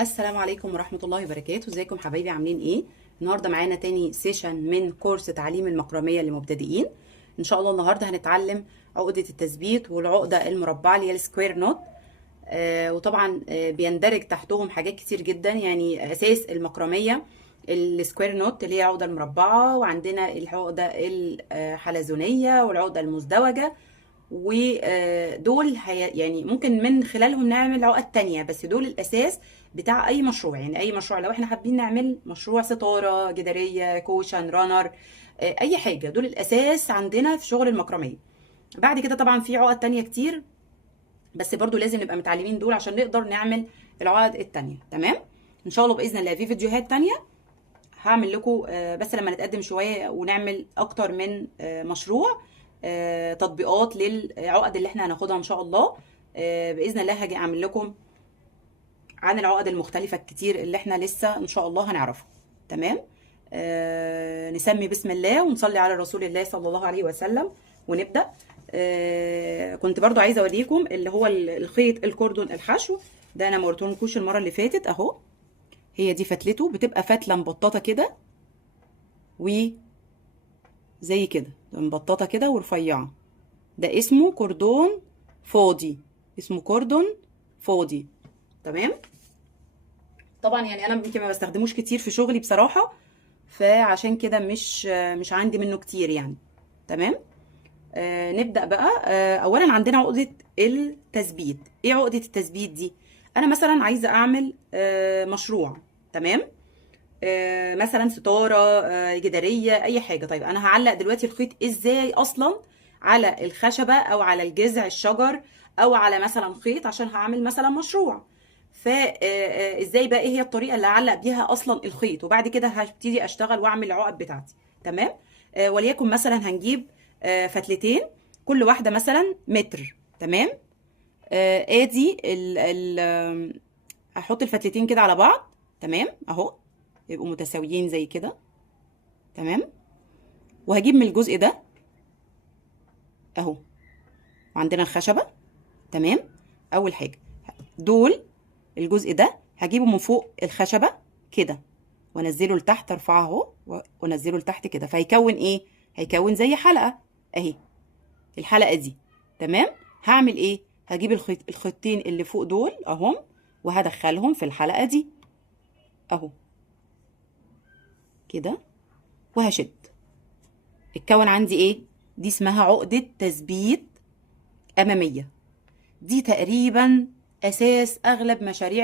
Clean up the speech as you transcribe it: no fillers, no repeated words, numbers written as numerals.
السلام عليكم ورحمة الله وبركاته. ازيكم حبايبي، عاملين ايه؟ النهارده معانا تاني سيشن من كورس تعليم المكرمية للمبتدئين. ان شاء الله النهارده هنتعلم عقدة التثبيت والعقدة المربعة اللي هي السكوير نوت. وطبعا بيندرج تحتهم حاجات كتير جدا، يعني اساس المكرمية السكوير نوت اللي هي العقدة المربعة، وعندنا العقدة الحلزونية والعقدة المزدوجة. ودول يعني ممكن من خلالهم نعمل عقد تانية، بس دول الأساس بتاع أي مشروع. يعني أي مشروع لو احنا حابين نعمل مشروع ستارة جدارية، كوشن، رانر، أي حاجة، دول الأساس عندنا في شغل المكرمية. بعد كده طبعا في عقد تانية كتير، بس برضو لازم نبقى متعلمين دول عشان نقدر نعمل العقد التانية. تمام؟ إن شاء الله بإذن الله في فيديوهات تانية هعمل لكم، بس لما نتقدم شوية ونعمل أكتر من مشروع، تطبيقات للعقد اللي احنا هناخدها ان شاء الله. باذن الله هاجي اعمل لكم عن العقد المختلفه الكتير اللي احنا لسه ان شاء الله هنعرفها. تمام. نسمي بسم الله ونصلي على رسول الله صلى الله عليه وسلم ونبدا. كنت برضو عايزه اوريكم اللي هو الخيط الكوردون الحشو ده. انا ما وريتهولكوش المره اللي فاتت اهو. هي دي فتلته، بتبقى فتله مبططه كده وزي كده، مبططه كده ورفيعه. ده اسمه كوردون فاضي، اسمه كوردون فاضي. تمام. طبعا يعني انا يمكن ما بستخدموش كتير في شغلي بصراحة، فعشان كده مش عندي منه كتير يعني. تمام. نبدأ بقى. اولا عندنا عقدة التثبيت. ايه عقدة التثبيت دي؟ انا مثلا عايزة اعمل مشروع. تمام. مثلا ستارة، جدارية، اي حاجة. طيب انا هعلق دلوقتي الخيط ازاي اصلا على الخشبة او على الجذع الشجر او على مثلا خيط عشان هعمل مثلا مشروع. فازاي بقى، ايه هي الطريقة اللي هعلق بيها اصلا الخيط، وبعد كده هبتدي اشتغل واعمل العقد بتاعتي. تمام. وليكن مثلا هنجيب فتلتين، كل واحدة مثلا متر. تمام. ادي هحط الفتلتين كده على بعض. تمام اهو، يبقوا متساويين زي كده. تمام. وهجيب من الجزء ده اهو، وعندنا الخشبة. تمام. اول حاجة دول، الجزء ده هجيبه من فوق الخشبة كده وانزله لتحت، ارفعه اهو وانزله لتحت كده، فهيكون ايه؟ هيكون زي حلقة اهي، الحلقة دي. تمام. هعمل ايه؟ هجيب الخيطين اللي فوق دول اهم، وهدخلهم في الحلقة دي اهو كده، وهشد. اتكون عندي ايه؟ دي اسمها عقدة تثبيت أمامية. دي تقريبا أساس أغلب مشاريع